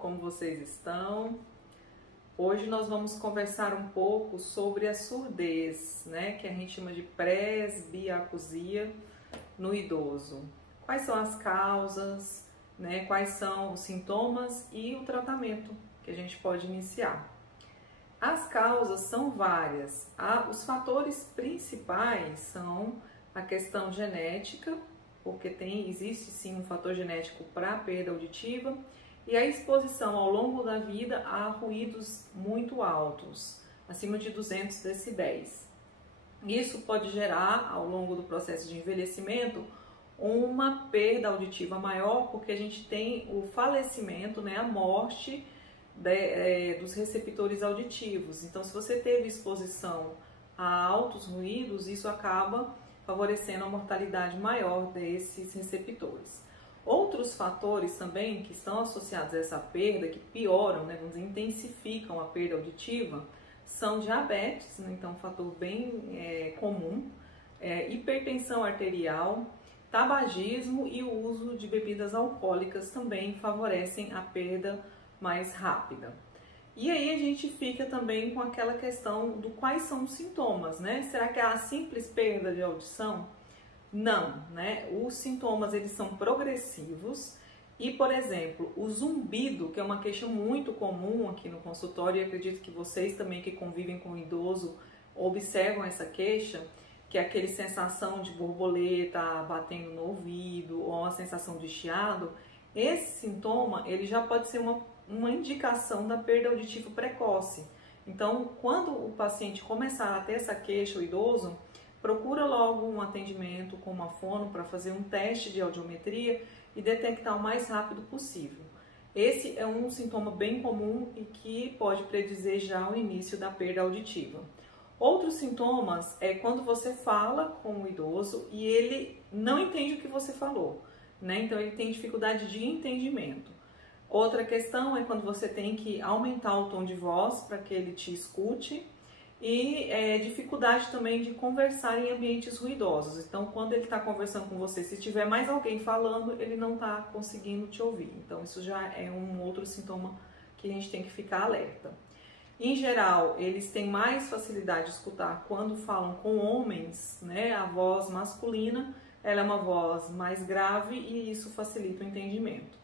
como vocês estão? Hoje nós vamos conversar um pouco sobre a surdez, né, que a gente chama de presbiacusia no idoso. Quais são as causas, né, quais são os sintomas e o tratamento que a gente pode iniciar. As causas são várias. Os fatores principais são a questão genética, porque existe sim um fator genético para a perda auditiva, e a exposição ao longo da vida a ruídos muito altos, acima de 200 decibéis. Isso pode gerar, ao longo do processo de envelhecimento, uma perda auditiva maior, porque a gente tem o falecimento, né, a morte dos receptores auditivos. Então, se você teve exposição a altos ruídos, isso acaba favorecendo a mortalidade maior desses receptores. Outros fatores também que estão associados a essa perda, que pioram, né, intensificam a perda auditiva, são diabetes, né, então um fator bem comum, hipertensão arterial, tabagismo e o uso de bebidas alcoólicas também favorecem a perda mais rápida. E aí a gente fica também com aquela questão do quais são os sintomas, né? Será que é a simples perda de audição? Não, né? Os sintomas eles são progressivos e, por exemplo, o zumbido, que é uma queixa muito comum aqui no consultório, e acredito que vocês também que convivem com o idoso observam essa queixa, que é aquele sensação de borboleta batendo no ouvido ou uma sensação de chiado. Esse sintoma ele já pode ser uma indicação da perda auditiva precoce. Então, quando o paciente começar a ter essa queixa, o idoso, procura logo um atendimento com uma fono para fazer um teste de audiometria e detectar o mais rápido possível. Esse é um sintoma bem comum e que pode predizer já o início da perda auditiva. Outros sintomas é quando você fala com o idoso e ele não entende o que você falou, né? Então ele tem dificuldade de entendimento. Outra questão é quando você tem que aumentar o tom de voz para que ele te escute e dificuldade também de conversar em ambientes ruidosos. Então, quando ele está conversando com você, se tiver mais alguém falando, ele não está conseguindo te ouvir. Então, isso já é um outro sintoma que a gente tem que ficar alerta. Em geral, eles têm mais facilidade de escutar quando falam com homens, né? A voz masculina, ela é uma voz mais grave e isso facilita o entendimento.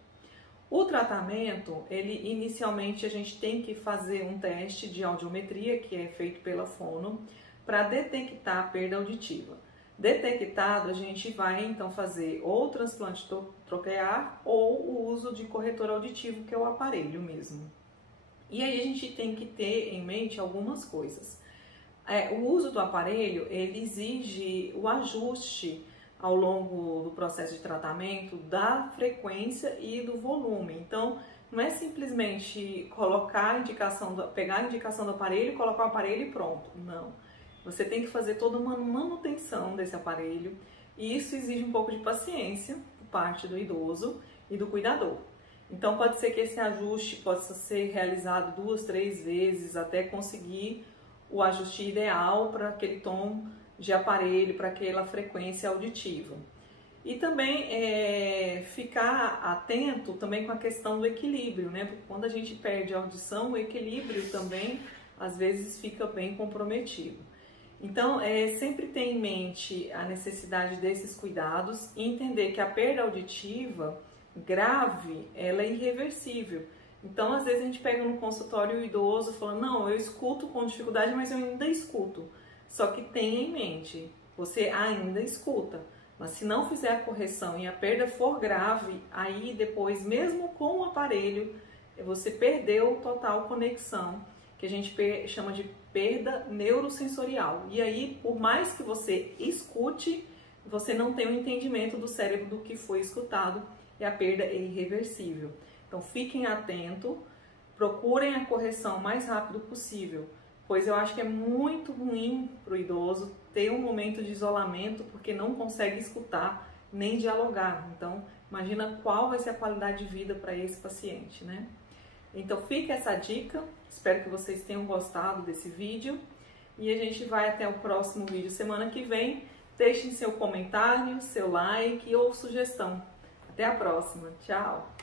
O tratamento, ele inicialmente a gente tem que fazer um teste de audiometria, que é feito pela fono, para detectar a perda auditiva. Detectado, a gente vai então fazer ou transplante troquear ou o uso de corretor auditivo, que é o aparelho mesmo. E aí a gente tem que ter em mente algumas coisas. O uso do aparelho, ele exige o ajuste ao longo do processo de tratamento da frequência e do volume. Então, não é simplesmente pegar a indicação do aparelho, colocar o aparelho e pronto. Não. Você tem que fazer toda uma manutenção desse aparelho e isso exige um pouco de paciência por parte do idoso e do cuidador. Então, pode ser que esse ajuste possa ser realizado 2, 3 vezes até conseguir o ajuste ideal para aquele tom de aparelho, para aquela frequência auditiva. E também ficar atento também com a questão do equilíbrio, né? Porque quando a gente perde a audição, o equilíbrio também às vezes fica bem comprometido. Então, sempre ter em mente a necessidade desses cuidados e entender que a perda auditiva grave, ela é irreversível. Então, às vezes a gente pega no consultório o idoso falando, não, eu escuto com dificuldade, mas eu ainda escuto. Só que tenha em mente, você ainda escuta, mas se não fizer a correção e a perda for grave, aí depois, mesmo com o aparelho, você perdeu total conexão, que a gente chama de perda neurosensorial. E aí, por mais que você escute, você não tem o entendimento do cérebro do que foi escutado e a perda é irreversível. Então, fiquem atentos, procurem a correção o mais rápido possível, pois eu acho que é muito ruim para o idoso ter um momento de isolamento porque não consegue escutar nem dialogar. Então, imagina qual vai ser a qualidade de vida para esse paciente, né? Então, fica essa dica. Espero que vocês tenham gostado desse vídeo e a gente vai até o próximo vídeo semana que vem. Deixem seu comentário, seu like ou sugestão. Até a próxima. Tchau!